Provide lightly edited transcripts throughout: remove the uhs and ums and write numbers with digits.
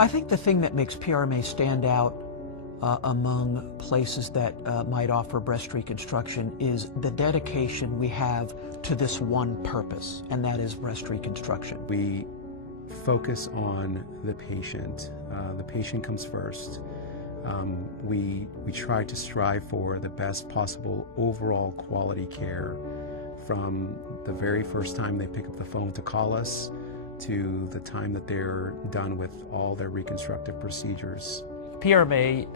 I think the thing that makes PRMA stand out among places that might offer breast reconstruction is the dedication we have to this one purpose, and that is breast reconstruction. We focus on the patient. The patient comes first. We try to strive for the best possible overall quality care from the very first time they pick up the phone to call us to the time that they're done with all their reconstructive procedures. PRMA,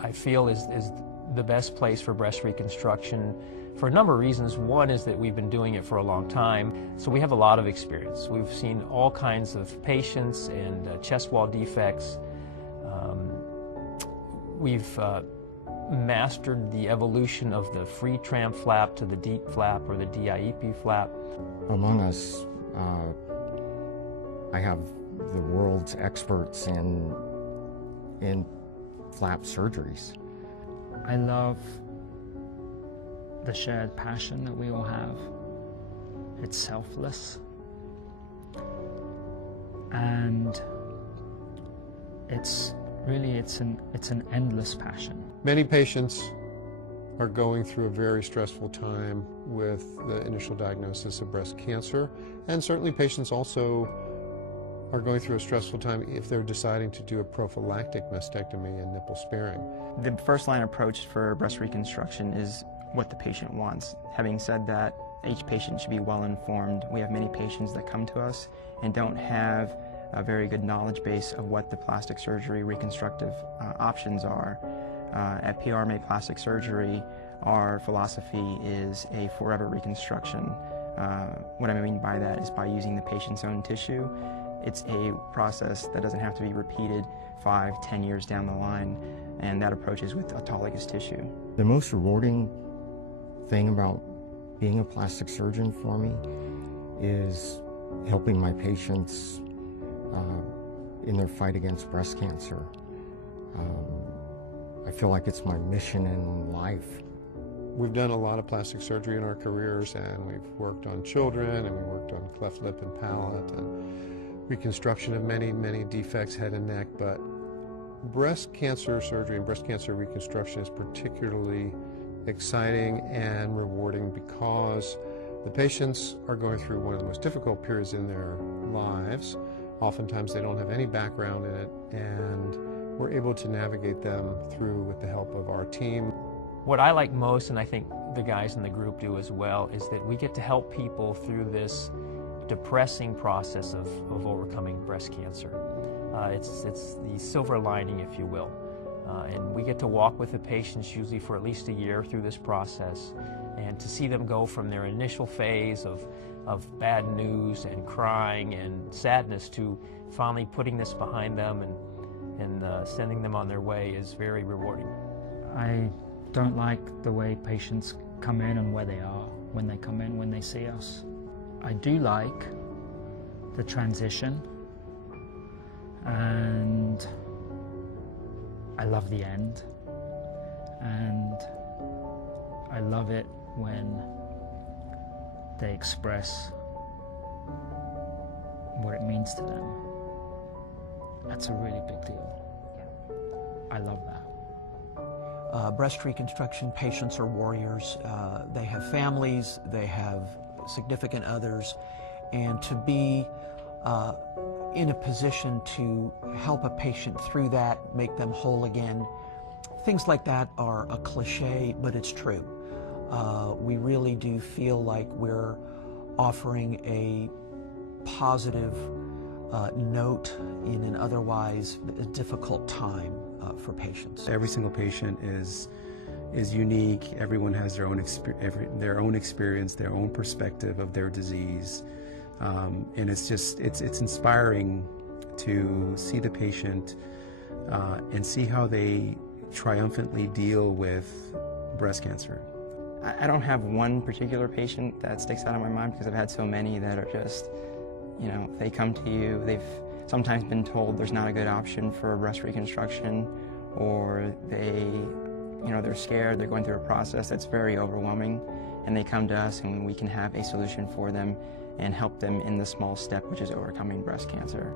I feel, is the best place for breast reconstruction for a number of reasons. One is that we've been doing it for a long time, so we have a lot of experience. We've seen all kinds of patients and chest wall defects. We've mastered the evolution of the free tram flap to the DIEP flap or the DIEP flap. Among us, I have the world's experts in flap surgeries. I love the shared passion that we all have. It's selfless, and it's an endless passion. Many patients are going through a very stressful time with the initial diagnosis of breast cancer, and certainly patients also are going through a stressful time if they're deciding to do a prophylactic mastectomy and nipple sparing. The first line approach for breast reconstruction is what the patient wants. Having said that, each patient should be well informed. We have many patients that come to us and don't have a very good knowledge base of what the plastic surgery reconstructive options are. At PRMA Plastic Surgery, our philosophy is a forever reconstruction. What I mean by that is by using the patient's own tissue. It's a process that doesn't have to be repeated 5, 10 years down the line, and that approach is with autologous tissue. The most rewarding thing about being a plastic surgeon for me is helping my patients in their fight against breast cancer. I feel like it's my mission in life. We've done a lot of plastic surgery in our careers, and we've worked on children, and we worked on cleft lip and palate, and reconstruction of many, many defects, head and neck, but breast cancer surgery and breast cancer reconstruction is particularly exciting and rewarding because the patients are going through one of the most difficult periods in their lives. Oftentimes they don't have any background in it, and we're able to navigate them through with the help of our team. What I like most, and I think the guys in the group do as well, is that we get to help people through this depressing process of overcoming breast cancer. It's the silver lining, if you will. And we get to walk with the patients usually for at least a year through this process, and to see them go from their initial phase of bad news and crying and sadness to finally putting this behind them and sending them on their way is very rewarding. I don't like the way patients come in and where they are when they come in, when they see us. I do like the transition, and I love the end, and I love it when they express what it means to them. That's a really big deal. I love that. Breast reconstruction patients are warriors. They have families, they have significant others, and to be in a position to help a patient through that, make them whole again, things like that are a cliche, but it's true. We really do feel like we're offering a positive note in an otherwise difficult time for patients. Every single patient is unique. Everyone has their own experience, their own perspective of their disease, and it's inspiring to see the patient and see how they triumphantly deal with breast cancer. I don't have one particular patient that sticks out in my mind because I've had so many that are just, you know, they come to you, they've sometimes been told there's not a good option for a breast reconstruction, or they're scared, they're going through a process that's very overwhelming, and they come to us and we can have a solution for them and help them in the small step, which is overcoming breast cancer.